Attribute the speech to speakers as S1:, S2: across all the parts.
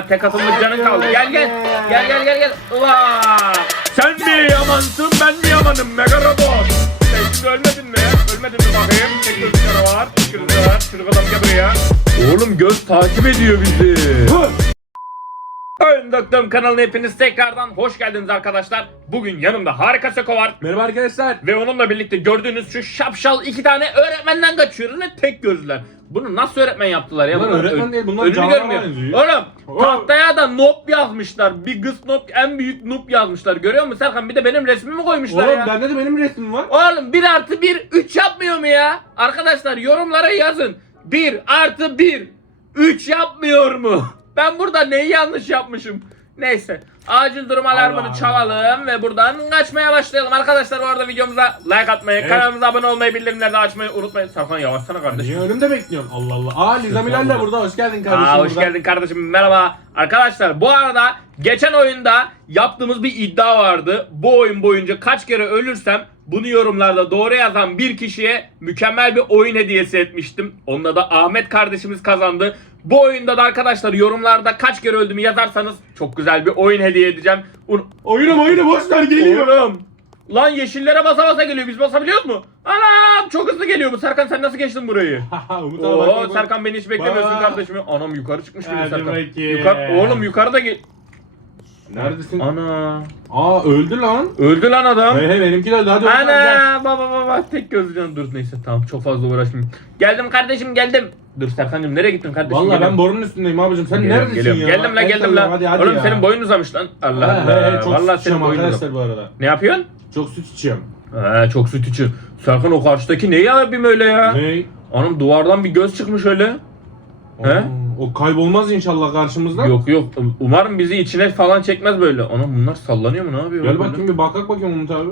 S1: Tek atımlık canın kaldı. Gel gel. Gel gel gel gel. Ula. Sen mi yamansın ben mi yamanım Mega Robot? Sen şimdi ölmedin mi? Ölmedin mi bakayım? Tek göz canavar. Tek göz canavar. Çırık adam gel buraya. Oğlum göz takip ediyor bizi. Oyun Doktorum kanalına hepiniz tekrardan hoş geldiniz arkadaşlar. Bugün yanımda harika Seko var.
S2: Merhaba arkadaşlar.
S1: Ve onunla birlikte gördüğünüz şu şapşal iki tane öğretmenden kaçıyoruz ve tek gözlüler. Bunu nasıl öğretmen yaptılar ya?
S2: Bunlar öğretmen değil, bunlar
S1: önünü görmüyor.
S2: benziyor.
S1: Oğlum tahtaya da noob yazmışlar. Biggest noob en büyük noob yazmışlar. Görüyor musun Serkan? Bir de benim resmimi koymuşlar
S2: Oğlum
S1: ya.
S2: bende de benim resmim var.
S1: Oğlum 1 artı 1 3 yapmıyor mu ya? Arkadaşlar yorumlara yazın. 1 artı 1 3 yapmıyor mu? Ben burada neyi yanlış yapmışım? Neyse. Acil durum alarmını
S2: Allah
S1: çalalım ve buradan kaçmaya başlayalım. Arkadaşlar bu arada videomuza like atmayı,
S2: Evet.
S1: kanalımıza abone olmayı, bildirimleri de açmayı unutmayın. Serkan yavaşsana kardeşim.
S2: Niye önümde bekliyorsun? Allah Allah. Aa Liza Milan da burada. Hoş geldin kardeşim.
S1: Aa, hoş
S2: burada.
S1: geldin kardeşim. Merhaba. Arkadaşlar bu arada geçen oyunda yaptığımız bir iddia vardı. Bu oyun boyunca kaç kere ölürsem bunu yorumlarda doğru yazan bir kişiye mükemmel bir oyun hediyesi etmiştim. Onunla da Ahmet kardeşimiz kazandı. Bu oyunda da arkadaşlar yorumlarda kaç kere öldüğümü yazarsanız çok güzel bir oyun hediye edeceğim. Un-
S2: Oyunum oyunu boş ver geliyor.
S1: Oğlum. Lan yeşillere basa basa geliyor. Biz basabiliyoruz mu? Anam çok hızlı geliyor bu. Serkan sen nasıl geçtin burayı?
S2: Umut abi bak,
S1: Oo
S2: bak.
S1: Serkan beni hiç beklemiyorsun
S2: Bak.
S1: kardeşim. Anam yukarı çıkmış bile
S2: Hadi
S1: Serkan.
S2: bakayım.
S1: Yukarı, oğlum yukarıda gel.
S2: Neredesin?
S1: Ana.
S2: Aa öldü lan.
S1: Öldü lan adam.
S2: Hey hey benimki de öldü. Hadi abi gel.
S1: Ana baba baba tek gözlü can dur neyse tamam çok fazla uğraşmayayım. Geldim kardeşim geldim. Dur Serkan'cığım nereye gittin kardeşim?
S2: Vallahi ben borunun üstündeyim abicim. Sen
S1: Geliyorum,
S2: neredesin
S1: geliyorum.
S2: ya?
S1: Geldim lan
S2: El
S1: geldim lan.
S2: Hadi hadi
S1: Oğlum
S2: ya.
S1: senin boyun uzamış lan. Allah
S2: He, he,
S1: Allah.
S2: he, çok
S1: Vallahi
S2: süt
S1: senin
S2: içiyorum arkadaşlar bu arada.
S1: Ne yapıyorsun?
S2: Çok süt içiyorum.
S1: He çok süt içiyorsun. Serkan o karşıdaki neyi abim öyle ya?
S2: Ne?
S1: Anam duvardan bir göz çıkmış öyle. He?
S2: O kaybolmaz inşallah karşımızdan.
S1: Yok yok umarım bizi içine falan çekmez böyle. Anam bunlar sallanıyor mu ne yapıyor?
S2: Gel bakayım bir bakak bakayım Umut abi.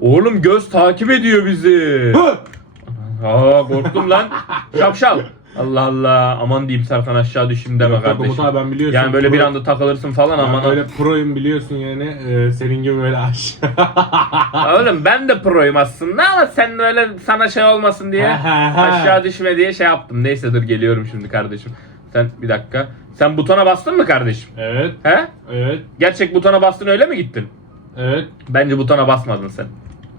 S1: Oğlum göz takip ediyor bizi.
S2: Hı!
S1: Aa korktum lan. Şapşal. Allah Allah. Aman diyeyim Serkan aşağı düşeyim deme
S2: Yok,
S1: kardeşim.
S2: Umut abi ben biliyorsun.
S1: Yani böyle bir
S2: pro-
S1: anda takılırsın falan
S2: Ben
S1: aman.
S2: böyle proyum biliyorsun yani. Ee, senin gibi böyle aşağı.
S1: Oğlum ben de proyum aslında ama sen böyle sana şey olmasın diye aşağı düşme diye şey yaptım. Neyse dur geliyorum şimdi kardeşim. Sen bir dakika. Sen butona bastın mı kardeşim?
S2: Evet,
S1: He?
S2: evet,
S1: Gerçek butona bastın öyle mi gittin?
S2: evet.
S1: Bence butona basmadın sen.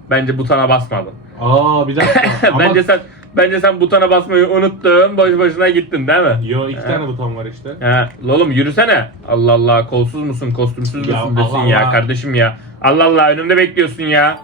S1: Bence butona basmadın.
S2: Aa bir dakika. Ama...
S1: bence sen bence sen butona basmayı unuttun. Boş boşuna gittin değil mi?
S2: Yo iki tane buton var işte.
S1: He, oğlum yürüsene. Allah Allah kolsuz musun, kostümsüz müsün desin ya
S2: Allah.
S1: kardeşim ya. Allah Allah önümde bekliyorsun ya.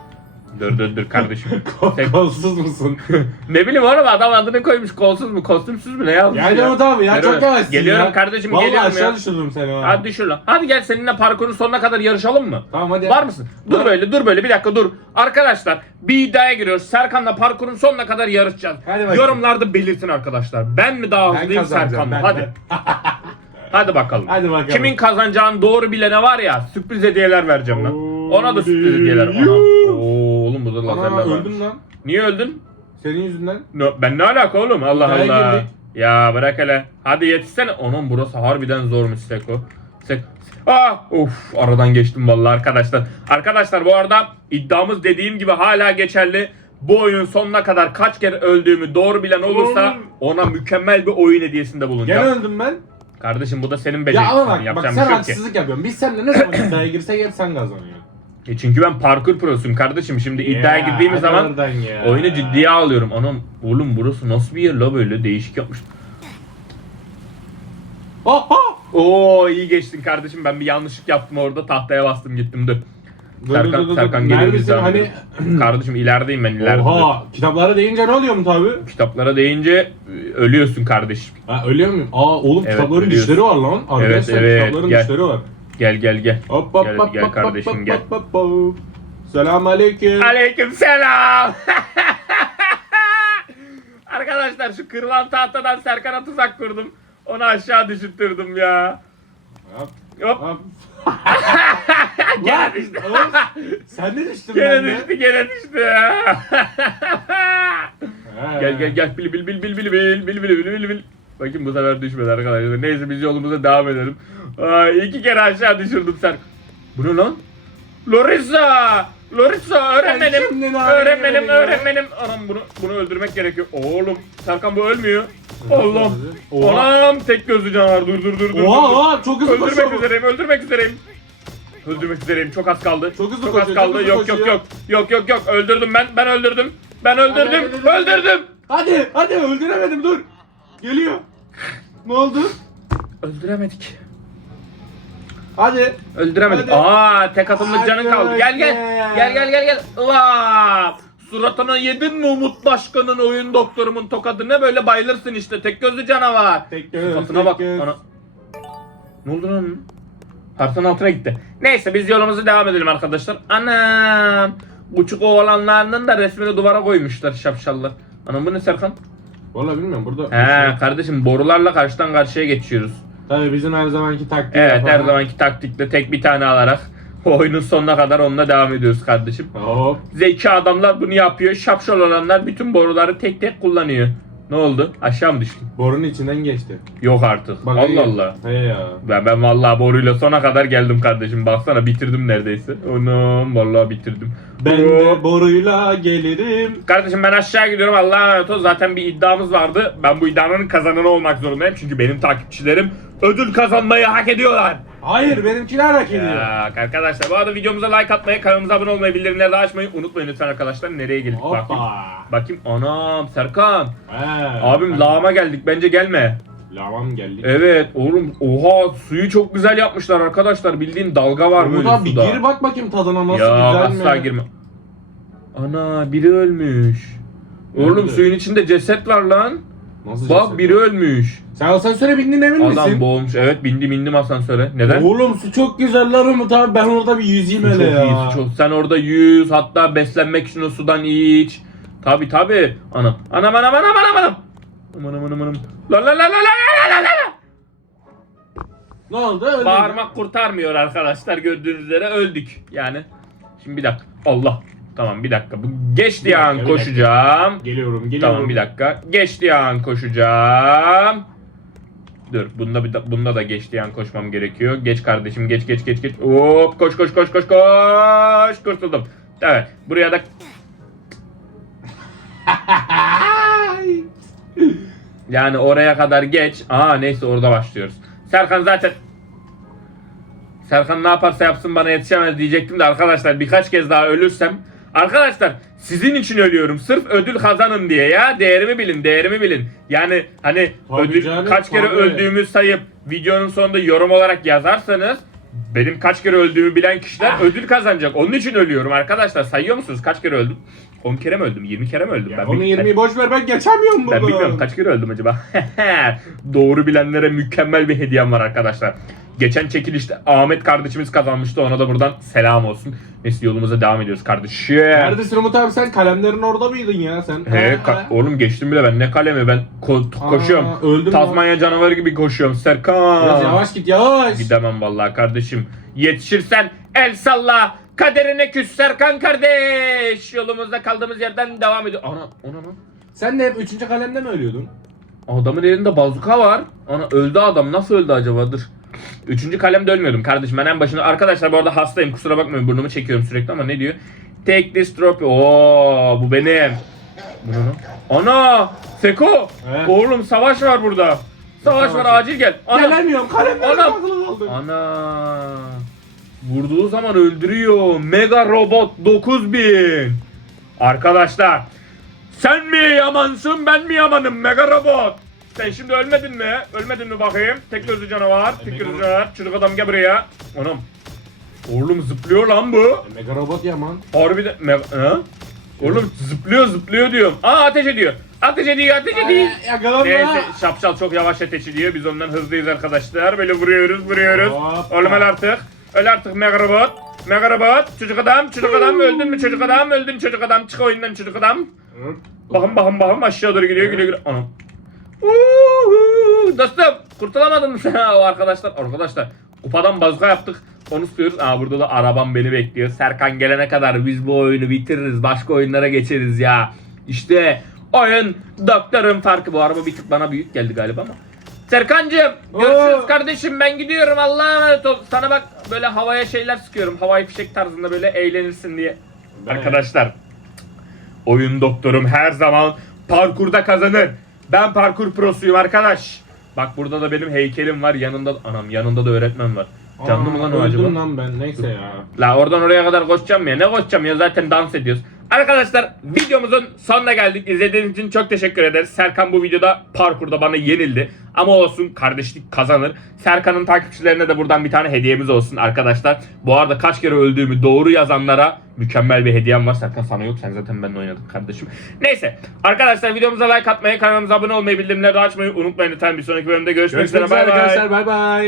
S1: Dur dur dur kardeşim. Sen-
S2: Kolsuz musun?
S1: ne bileyim oğlum adam adını koymuş kolsuz mu kostümsüz mü ne yazmış
S2: Yani
S1: ya.
S2: Umut abi ya çok yavaşsın
S1: Geliyorum
S2: ya.
S1: kardeşim
S2: Vallahi
S1: geliyorum
S2: aşağı
S1: ya.
S2: düşürdüm seni ha.
S1: Hadi düşür lan. Hadi gel seninle parkurun sonuna kadar yarışalım mı?
S2: Tamam hadi.
S1: Var mısın? Dur
S2: Var.
S1: böyle dur böyle bir dakika dur. Arkadaşlar bir iddiaya giriyoruz. Serkan'la parkurun sonuna kadar yarışacağız.
S2: Hadi bakayım.
S1: Yorumlarda belirtin arkadaşlar. Ben mi daha
S2: Ben
S1: hızlıyım
S2: kazanacağım,
S1: Serkan mı?
S2: ben,
S1: Hadi.
S2: ben.
S1: Hadi bakalım.
S2: Hadi bakalım.
S1: Kimin kazanacağını doğru bilene var ya sürpriz hediyeler vereceğim lan. Ona da. Ona.
S2: Yuh.
S1: Oo, oğlum bu da lazerler
S2: Ana
S1: var.
S2: öldüm lan.
S1: Niye öldün?
S2: Senin yüzünden.
S1: No, ben ne alaka oğlum? Allah
S2: İddiaya
S1: Allah.
S2: girdik.
S1: Ya bırak hele. Hadi yetişsene. Onun burası harbiden zormuş Seko. Sek Ah, of aradan geçtim vallahi arkadaşlar. Arkadaşlar bu arada iddiamız dediğim gibi hala geçerli. Bu oyunun sonuna kadar kaç kere öldüğümü doğru bilen olursa
S2: Oğlum.
S1: ona mükemmel bir oyun hediyesinde
S2: Gene
S1: bulunacağım.
S2: öldüm ben.
S1: Kardeşim bu da senin
S2: Ya
S1: becerisin.
S2: ama bak, bak
S1: Yapacağım
S2: sen
S1: bir şey yok ki.
S2: haksızlık yapıyorsun. Biz seninle ne zaman iddiaya girsek hep sen kazanıyorsun.
S1: E çünkü ben parkur prosuyum kardeşim. Şimdi iddiaya
S2: Ya,
S1: girdiğimiz
S2: hadi
S1: zaman
S2: oradan ya.
S1: oyunu ciddiye alıyorum. Anam oğlum burası nasıl bir yer la böyle değişik yapmış.
S2: Oha!
S1: Oo iyi geçtin kardeşim. Ben bir yanlışlık yaptım orada. Tahtaya bastım gittim dur.
S2: Dur,
S1: Serkan,
S2: dur, dur, dur.
S1: Serkan geliyor
S2: Neredesin? Hani-
S1: kardeşim ilerideyim ben ileride.
S2: Oha! Kitaplara deyince ne oluyor mu tabi?
S1: Kitaplara değince e, ölüyorsun kardeşim.
S2: Ha ölüyor muyum? Aa oğlum
S1: Evet,
S2: kitapların
S1: ölüyorsun.
S2: dişleri var lan. Arkadaşlar
S1: evet,
S2: kitapların
S1: gel.
S2: dişleri var.
S1: Gel gel gel.
S2: Hop hop
S1: Gel-
S2: hop
S1: gel
S2: hop,
S1: kardeşim,
S2: hop,
S1: gel.
S2: hop, hop, hop. Selam aleyküm.
S1: Aleyküm selam. Arkadaşlar şu kırılan tahtadan Serkan'a tuzak kurdum. Onu aşağı düşürttürdüm ya.
S2: Hop,
S1: Hop.
S2: hop.
S1: Gene düştü.
S2: oğlum, Sen de düştün
S1: Gene
S2: ben
S1: düştü gene düştü. Gel gel gel bil bil bil bil bil bil bil bil bil bil. Bakın bu sefer düşmedi arkadaşlar. Neyse biz yolumuza devam edelim. Ay, iki kere aşağı düşürdüm sen. Bu ne lan? Larissa! Larissa öğrenmenim. Öğrenmenim öğrenmenim. Anam bunu bunu öldürmek gerekiyor. Oğlum Serkan bu ölmüyor. Allah'ım. Anam tek gözlü canavar dur dur dur dur.
S2: Oha
S1: dur.
S2: oha çok hızlı koşuyor
S1: Öldürmek
S2: bu.
S1: üzereyim, öldürmek üzereyim. Öldürmek üzereyim. Çok az kaldı.
S2: Çok hızlı
S1: az
S2: koşuyor,
S1: kaldı.
S2: çok hızlı
S1: yok yok
S2: koşuyor.
S1: yok. Yok yok yok. Öldürdüm ben. Ben öldürdüm. Ben öldürdüm.
S2: hadi.
S1: öldürdüm.
S2: Hadi hadi öldüremedim dur. Geliyor. Ne oldu?
S1: Öldüremedik.
S2: Hadi.
S1: Öldüremedik.
S2: Hadi.
S1: Aa, tek atımlık canın kaldı. Gel gel. Gel gel gel gel. Ulan! Suratına yedin mi Umut Başkan'ın oyun doktorumun tokadını böyle bayılırsın işte. Tek gözlü canavar.
S2: Tek göz,
S1: Sıfatına
S2: tek
S1: bak.
S2: göz.
S1: Ana. Ne oldu lan? Haritanın altına gitti. Neyse biz yolumuza devam edelim arkadaşlar. Anam. Buçuk oğlanlarının da resmini duvara koymuşlar şapşallar. Anam bu ne Serkan?
S2: Vallahi bilmiyorum burada.
S1: He kardeşim borularla karşıdan karşıya geçiyoruz.
S2: Tabii bizim her zamanki taktik.
S1: Evet her zamanki taktikle tek bir tane alarak oyunun sonuna kadar onunla devam ediyoruz kardeşim.
S2: Hop.
S1: Zeki adamlar bunu yapıyor. Şapşal olanlar bütün boruları tek tek kullanıyor. Ne oldu? Aşağı mı düştün?
S2: Borunun içinden geçti.
S1: Yok artık.
S2: Bak,
S1: Allah. Allah.
S2: He ya.
S1: Ben, ben vallahi boruyla sona kadar geldim kardeşim. Baksana bitirdim neredeyse. Onum vallahi bitirdim.
S2: Ben de boruyla gelirim.
S1: Kardeşim ben aşağı gidiyorum. Allah'a emanet ol. Zaten bir iddiamız vardı. Ben bu iddianın kazananı olmak zorundayım. Çünkü benim takipçilerim ödül kazanmayı hak ediyorlar.
S2: Hayır benimkiler hak ediyor.
S1: Ya arkadaşlar bu arada videomuza like atmayı, kanalımıza abone olmayı, bildirimleri de açmayı unutmayın lütfen arkadaşlar. Nereye geldik bakayım.
S2: Hoppa.
S1: Bakayım anam Serkan.
S2: He.
S1: Abim lağıma geldik bence gelme.
S2: Lavam geldi.
S1: Evet oğlum oha suyu çok güzel yapmışlar arkadaşlar. Bildiğin dalga var böyle
S2: Buradan bir
S1: suda.
S2: gir bak bakayım tadına nasıl
S1: ya
S2: güzel
S1: asla
S2: mi?
S1: girme. Ana biri ölmüş. Oğlum
S2: Nerede?
S1: suyun içinde ceset var lan.
S2: Nasıl
S1: Bak biri ölmüş.
S2: Sen asansöre bindin emin misin?
S1: Adam boğulmuş. Evet bindim indim asansöre. Neden?
S2: Oğlum su çok güzel lan Umut abi. Ben orada bir yüzeyim hele ya.
S1: Iyi, su çok. Sen orada yüz. Hatta beslenmek için o sudan iç. Tabi tabi. Anam. Anam anam anam anam anam. Aman aman aman aman. La la la la la la la la.
S2: Ne oldu? Öldüm.
S1: Bağırmak kurtarmıyor arkadaşlar. Gördüğünüz üzere öldük. Yani. Şimdi bir dakika. Allah. Tamam bir dakika. Bu geçtiği
S2: Bir dakika,
S1: an
S2: bir dakika.
S1: koşacağım.
S2: Geliyorum geliyorum.
S1: Tamam bir dakika. Geçtiği an koşacağım. Dur bunda bir da, bunda da geçtiği an koşmam gerekiyor. Geç kardeşim geç geç geç geç. Hop koş koş koş koş koş. Kurtuldum. Evet buraya da yani oraya kadar geç. Aa neyse orada başlıyoruz. Serkan zaten Serkan ne yaparsa yapsın bana yetişemez diyecektim de arkadaşlar birkaç kez daha ölürsem Arkadaşlar sizin için ölüyorum. Sırf ödül kazanın diye ya. Değerimi bilin, değerimi bilin. Yani hani
S2: Tabii
S1: ödül
S2: canım,
S1: kaç kere
S2: tabii.
S1: öldüğümü sayıp videonun sonunda yorum olarak yazarsanız benim kaç kere öldüğümü bilen kişiler
S2: Ah.
S1: ödül kazanacak. Onun için ölüyorum arkadaşlar. Sayıyor musunuz? Kaç kere öldüm? 10 kere mi öldüm? 20 kere mi öldüm?
S2: Ya
S1: Ben
S2: onu
S1: bil-
S2: 20'yi boş ver ben geçemiyorum burada.
S1: ben bilmiyorum kaç kere öldüm acaba. Doğru bilenlere mükemmel bir hediyem var arkadaşlar. Geçen çekilişte Ahmet kardeşimiz kazanmıştı. Ona da buradan selam olsun. Neyse yolumuza devam ediyoruz kardeşim.
S2: Neredesin Umut abi sen kalemlerin orada mıydın ya sen?
S1: He, ka- oğlum geçtim bile ben ne kalemi ben ko-
S2: Aa,
S1: koşuyorum.
S2: öldüm
S1: Tasmanya canavarı gibi koşuyorum Serkan.
S2: Biraz yavaş git yavaş.
S1: Gidemem vallahi kardeşim. Yetişirsen el salla. Kaderine küs Serkan kardeş. Yolumuzda kaldığımız yerden devam ediyor. Ana, ona lan.
S2: Sen de hep 3. kalemde mi ölüyordun?
S1: Adamın elinde bazuka var. Ana öldü adam. Nasıl öldü acaba? Dur. Üçüncü kalemde ölmüyordum kardeşim. Ben en başında... Arkadaşlar bu arada hastayım. Kusura bakmayın. Burnumu çekiyorum sürekli ama ne diyor? Take this trophy. Oo bu benim. Bu ne lan? Ana! Seko!
S2: Evet.
S1: Oğlum savaş var burada. Savaş var acil gel. Ana!
S2: Gelemiyorum kalemlerim
S1: Anam. Ana! Vurduğu zaman öldürüyor. Mega Robot 9000. Arkadaşlar sen mi yamansın ben mi yamanım Mega Robot? Sen şimdi ölmedin mi? Ölmedin mi bakayım? Tek gözlü canavar, tek gözlü canavar. Çocuk adam gel buraya. Anam. Oğlum zıplıyor lan bu.
S2: Mega robot yaman.
S1: Harbiden me- ha? Oğlum zıplıyor zıplıyor diyorum. Aa ateş ediyor. Ateş ediyor ateş ediyor.
S2: Yakalanma.
S1: Neyse şapşal çok yavaş ateş ediyor. Biz ondan hızlıyız arkadaşlar. Böyle vuruyoruz vuruyoruz.
S2: Hoppa.
S1: Oğlum artık. Öl artık Mega Robot. Mega Robot. Çocuk adam. Çocuk adam. Öldün mü çocuk adam? Öldün çocuk adam. Çık oyundan çocuk adam. Bakın bakın bakın aşağı doğru gidiyor. Güle güle. Anam. Uhu, Dostum kurtulamadın mı sen o arkadaşlar? Arkadaşlar kupadan bazuka yaptık. Onu tutuyoruz. Aa burada da arabam beni bekliyor. Serkan gelene kadar biz bu oyunu bitiririz. Başka oyunlara geçeriz ya. İşte oyun doktorun farkı. Bu araba bir tık bana büyük geldi galiba ama. Serkancığım görüşürüz
S2: Oo.
S1: kardeşim ben gidiyorum Allah'a emanet ol. Sana bak böyle havaya şeyler sıkıyorum. Havai fişek tarzında böyle eğlenirsin diye. Arkadaşlar oyun doktorum her zaman parkurda kazanır. Ben parkur prosuyum arkadaş. Bak burada da benim heykelim var. Yanında anam yanında da öğretmen var. Canlı mı lan o acaba?
S2: Öldüm lan ben neyse ya.
S1: La oradan oraya kadar koşacağım ya. Ne koşacağım ya zaten dans ediyoruz. Arkadaşlar videomuzun sonuna geldik. İzlediğiniz için çok teşekkür ederiz. Serkan bu videoda parkurda bana yenildi. Ama olsun kardeşlik kazanır. Serkan'ın takipçilerine de buradan bir tane hediyemiz olsun arkadaşlar. Bu arada kaç kere öldüğümü doğru yazanlara mükemmel bir hediyem var. Serkan sana yok. Sen zaten benimle oynadın kardeşim. Neyse. Arkadaşlar videomuza like atmayı, kanalımıza abone olmayı, bildirimleri açmayı unutmayın lütfen. Bir sonraki bölümde görüşmek
S2: Görüşmek
S1: üzere.
S2: üzere
S1: Bay bay.
S2: arkadaşlar bay bay.